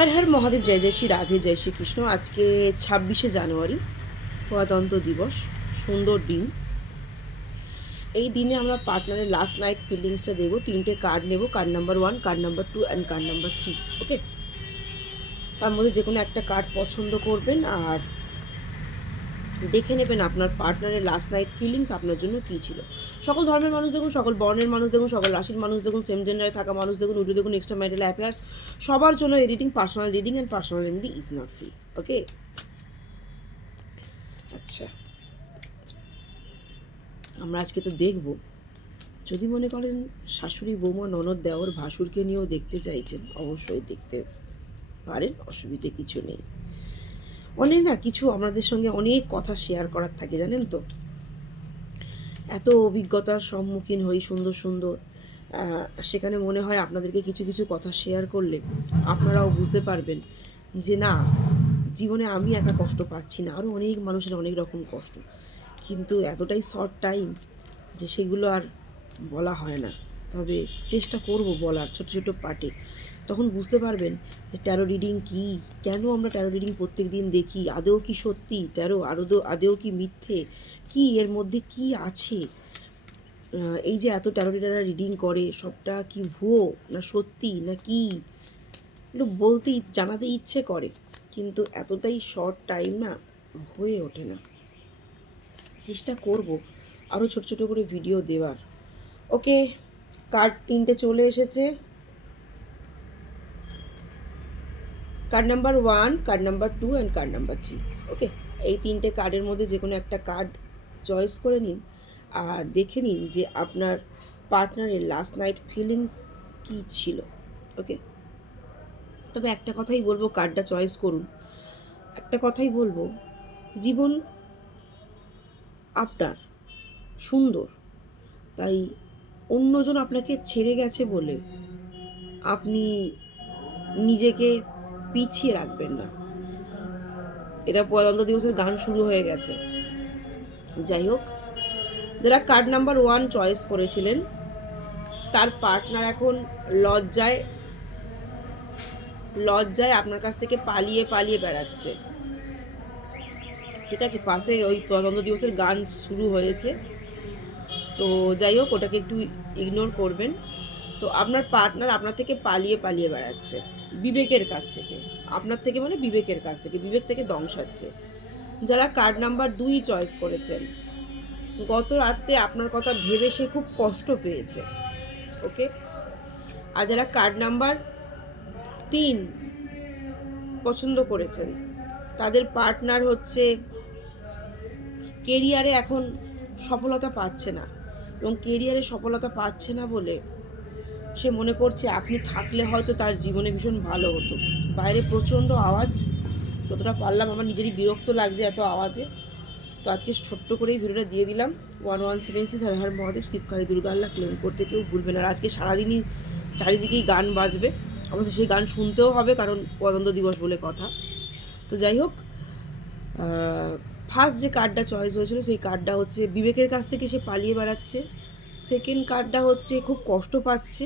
হর হর মহাদেব, জয় জয় শ্রী রাধে, জয় শ্রী কৃষ্ণ। আজকে ছাব্বিশে জানুয়ারি, প্রজাতন্ত্র দিবস, সুন্দর দিন। এই দিনে আমরা পার্টনারের লাস্ট নাইট ফিলিংসটা দেবো। তিনটে কার্ড নেব card number one card number two and card number three okay তার মধ্যে যে কোনো একটা কার্ড পছন্দ করবেন আর দেখে নেবেন আপনার পার্টনারের লাস্ট নাইট ফিলিংস আপনার জন্য কী ছিল। সকল ধর্মের মানুষ দেখুন, সকল বর্ণের মানুষ দেখুন, সকল রাশির মানুষ দেখুন সেম জেন্ডারে থাকা মানুষ দেখুন উঠে দেখুন এক্সট্রা ম্যারিটাল অ্যাফেয়ার্স সবার জন্য editing personal reading and personal remedy is not free okay আচ্ছা। আমরা আজকে তো দেখব, যদি মনে করেন শাশুড়ি, বৌমা, ননদ, দেওর, ভাসুরকে নিয়েও দেখতে চাইছেন, অবশ্যই দেখতে পারেন, অসুবিধে কিছু নেই। অনেক না কিছু আমাদের সঙ্গে অনেক কথা শেয়ার করার থাকে, জানেন তো? এত অভিজ্ঞতার সম্মুখীন হই সুন্দর সুন্দর। সেখানে মনে হয় আপনাদেরকে কিছু কিছু কথা শেয়ার করলে আপনারাও বুঝতে পারবেন যে না, জীবনে আমি একা কষ্ট পাচ্ছি না আরও অনেক মানুষের অনেক রকম কষ্ট। কিন্তু এতটাই শর্ট টাইম যে সেগুলো আর বলা হয় না। তবে চেষ্টা করব বলার ছোট ছোট পার্টে তখন বুঝতে পারবেন যে ট্যারো রিডিং কী? কেন আমরা ট্যারো রিডিং প্রত্যেক দিন দেখি? আদৌ কি সত্যি? ট্যারো আদৌ আদেও কি মিথ্যে? কি এর মধ্যে কি আছে? এই যে এত ট্যারো রিডাররা রিডিং করে, সবটা কি ভুয়ো? না সত্যি? না কি? একটু বলতে জানাতে ইচ্ছে করে। কিন্তু এতটাই শর্ট টাইম না, হয়ে ওঠে না। চেষ্টা করব। আরও ছোট ছোট করে ভিডিও দেওয়ার। ওকে কার্ড তিনটে চলে এসেছে। Card number one, card number two and card number three. Okay, এই তিনটে কার্ডের মধ্যে যে কোনো একটা কার্ড চয়েস করে নিন। আর দেখে নিন যে আপনার পার্টনারের লাস্ট নাইট ফিলিংস কী ছিল। ওকে, তবে একটা কথাই বলব, কার্ডটা চয়েস করুন। একটা কথাই বলব, জীবন আপনার সুন্দর, তাই অন্যজন আপনাকে ছেড়ে গেছে বলে আপনি নিজেকে পিছিয়ে রাখবেন না। এটা প্রজাতন্ত্র দিবসের গান শুরু হয়ে গেছে। যাই হোক, যারা কার্ড নাম্বার ওয়ান চয়েস করেছিলেন, তার পার্টনার এখন লজ্জায় লজ্জায় আপনার কাছ থেকে পালিয়ে পালিয়ে বেড়াচ্ছে। ঠিক আছে, পাশে ওই প্রজাতন্ত্র দিবসের গান শুরু হয়েছে। তো যাই হোক, ওটাকে একটু ইগনোর করবেন। তো আপনার পার্টনার আপনার থেকে পালিয়ে পালিয়ে বেড়াচ্ছে। বিবেকের কাছ থেকে। আপনার থেকে মানে বিবেকের কাছ থেকে। বিবেক থেকে দংশাচ্ছে যারা কার্ড নাম্বার দুই চয়েস করেছেন, গত রাত্রে আপনার কথা ভেবে সে খুব কষ্ট পেয়েছে। ওকে? আর যারা কার্ড নাম্বার তিন পছন্দ করেছেন, তাদের পার্টনার হচ্ছে কেরিয়ারে এখন সফলতা পাচ্ছে না। এবং কেরিয়ারে সফলতা পাচ্ছে না বলে সে মনে করছে, আপনি থাকলে হয়তো তার জীবনে ভীষণ ভালো হতো। বাইরে প্রচণ্ড আওয়াজ, যতটা পারলাম আমার নিজেরই বিরক্ত লাগছে এত আওয়াজে। তো আজকে ছোট্ট করেই ভিডিওটা দিয়ে দিলাম। One one seven six Har Mahadev Shivkali Durga Allah claim করতে কেউ ভুলবে না। আর আজকে সারাদিনই চারিদিকেই গান বাজবে। আমাদের সেই গান শুনতেও হবে, কারণ প্রজাতন্ত্র দিবস বলে কথা। তো যাই হোক ফার্স্ট যে কার্ডটা চয়েস হয়েছিল সেই কার্ডটা হচ্ছে বিবেকের কাছ থেকে সে পালিয়ে বেড়াচ্ছে। সেকেন্ড কার্ডটা হচ্ছে খুব কষ্ট পাচ্ছে।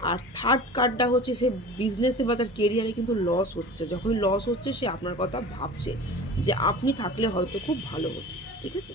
আর থার্ড কার্ডটা হচ্ছে সে বিজনেসে বা তার কেরিয়ারে কিন্তু লস হচ্ছে। যখন লস হচ্ছে সে আপনার কথা ভাবছে যে আপনি থাকলে হয়তো খুব ভালো হতো। ঠিক আছে?